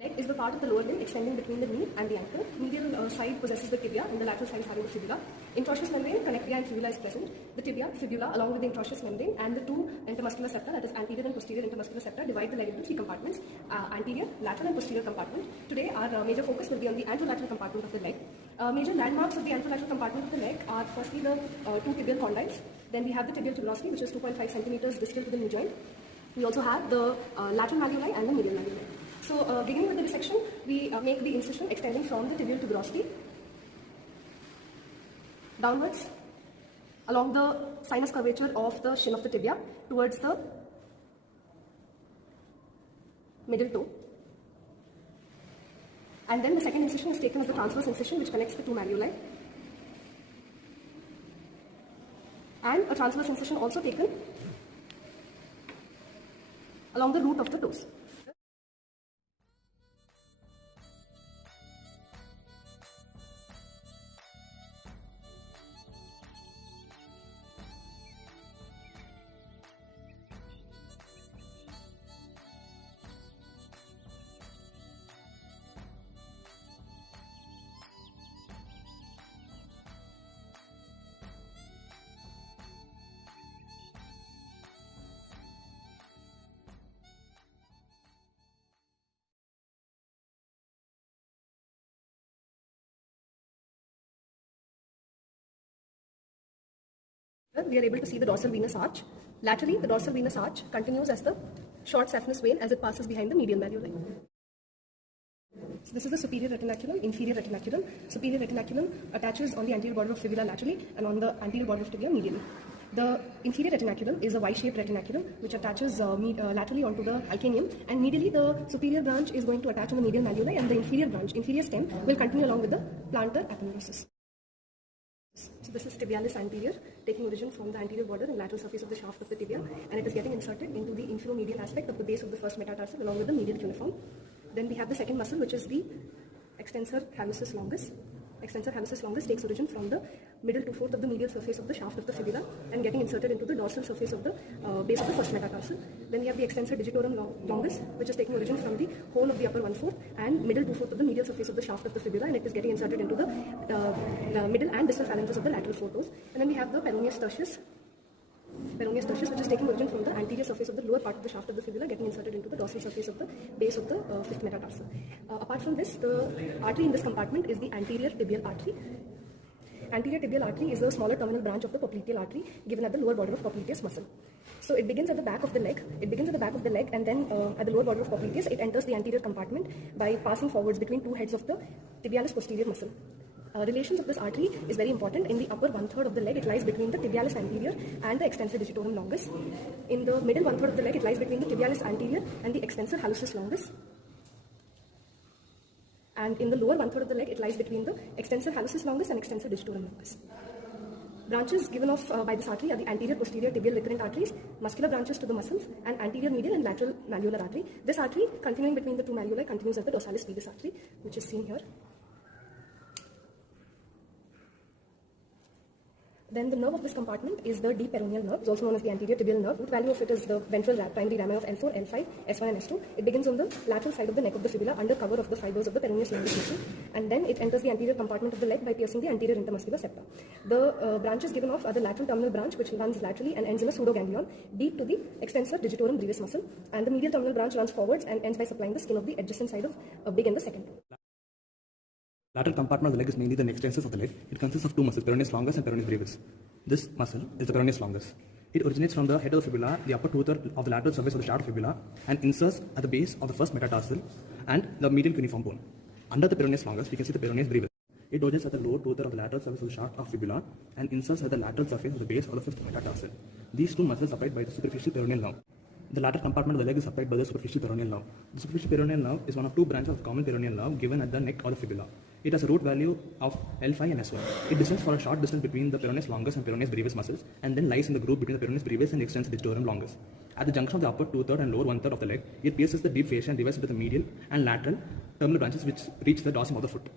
Leg is the part of the lower limb extending between the knee and the ankle. Medial side possesses the tibia and the lateral side is having the fibula. Introitious membrane, connectia and fibula is present. The tibia, fibula along with the introitious membrane and the two intermuscular septa, that is anterior and posterior intermuscular septa, divide the leg into three compartments, anterior, lateral and posterior compartment. Today our major focus will be on the anterolateral compartment of the leg. Major landmarks of the anterolateral compartment of the leg are firstly the two tibial condyles. Then we have the tibial tuberosity, which is 2.5 centimeters distal to the knee joint. We also have the lateral malleoli and the medial malleoli. So beginning with the dissection, we make the incision extending from the tibial tuberosity downwards along the sinus curvature of the shin of the tibia towards the middle toe. And then the second incision is taken as the transverse incision, which connects the two malleoli. And a transverse incision also taken along the root of the toes. We are able to see the dorsal venous arch. Laterally, the dorsal venous arch continues as the short saphenous vein as it passes behind the medial malleoli. So this is the superior retinaculum, inferior retinaculum. Superior retinaculum attaches on the anterior border of fibula laterally and on the anterior border of tibia medially. The inferior retinaculum is a Y-shaped retinaculum which attaches laterally onto the calcaneum, and medially the superior branch is going to attach on the medial malleoli, and the inferior branch, inferior stem, will continue along with the plantar aponeurosis. So this is tibialis anterior, taking origin from the anterior border and lateral surface of the shaft of the tibia, and it is getting inserted into the infromedial aspect of the base of the first metatarsal along with the medial cuneiform. Then we have the second muscle, which is the extensor hallucis longus. Extensor hallucis longus takes origin from the middle 2/4 of the medial surface of the shaft of the fibula and getting inserted into the dorsal surface of the base of the first metatarsal. Then we have the extensor digitorum longus, which is taking origin from the whole of the upper 1/4 and middle 2/4 of the medial surface of the shaft of the fibula, and it is getting inserted into the middle and distal phalanges of the lateral foretoes. And then we have the peroneus tertius, which is taking origin from the anterior surface of the lower part of the shaft of the fibula, getting inserted into the dorsal surface of the base of the fifth metatarsal. Apart from this, the artery in this compartment is the anterior tibial artery. Anterior tibial artery is the smaller terminal branch of the popliteal artery given at the lower border of popliteus muscle. So it begins at the back of the leg. And then at the lower border of popliteus, it enters the anterior compartment by passing forwards between two heads of the tibialis posterior muscle. Relations of this artery is very important. In the upper 1/3 of the leg, it lies between the tibialis anterior and the extensor digitorum longus. In the middle 1/3 of the leg, it lies between the tibialis anterior and the extensor hallucis longus. And in the lower 1/3 of the leg, it lies between the extensor hallucis longus and extensor digitorum longus. Branches given off by this artery are the anterior posterior tibial recurrent arteries, muscular branches to the muscles, and anterior medial and lateral malleolar artery. This artery, continuing between the two malleoli, continues as the dorsalis pedis artery, which is seen here. Then the nerve of this compartment is the deep peroneal nerve, also known as the anterior tibial nerve. Root value of it is the ventral primary rami of L4, L5, S1 and S2. It begins on the lateral side of the neck of the fibula under cover of the fibers of the peroneus longus muscle, and then it enters the anterior compartment of the leg by piercing the anterior intermuscular septa. The branches given off are the lateral terminal branch, which runs laterally and ends in a pseudoganglion deep to the extensor digitorum brevis muscle, and the medial terminal branch runs forwards and ends by supplying the skin of the adjacent side of big and the second toe. Lateral compartment of the leg is mainly the neck extensors of the leg. It consists of two muscles, peroneus longus and peroneus brevis. This muscle is the peroneus longus. It originates from the head of the fibula, the upper 2/3 of the lateral surface of the shaft of fibula, and inserts at the base of the first metatarsal and the medial cuneiform bone. Under the peroneus longus, we can see the peroneus brevis. It originates at the lower 2/3 of the lateral surface of the shaft of fibula and inserts at the lateral surface of the base of the fifth metatarsal. These two muscles are supplied by the superficial peroneal nerve. The lateral compartment of the leg is supplied by the superficial peroneal nerve. The superficial peroneal nerve is one of two branches of the common peroneal nerve given at the neck or the fibula. It has a root value of L5 and S1. It descends for a short distance between the peroneus longus and peroneus brevis muscles, and then lies in the groove between the peroneus brevis and the extensor digitorum longus. At the junction of the upper 2/3 and lower 1/3 of the leg, it pierces the deep fascia and divides into the medial and lateral terminal branches which reach the dorsum of the foot.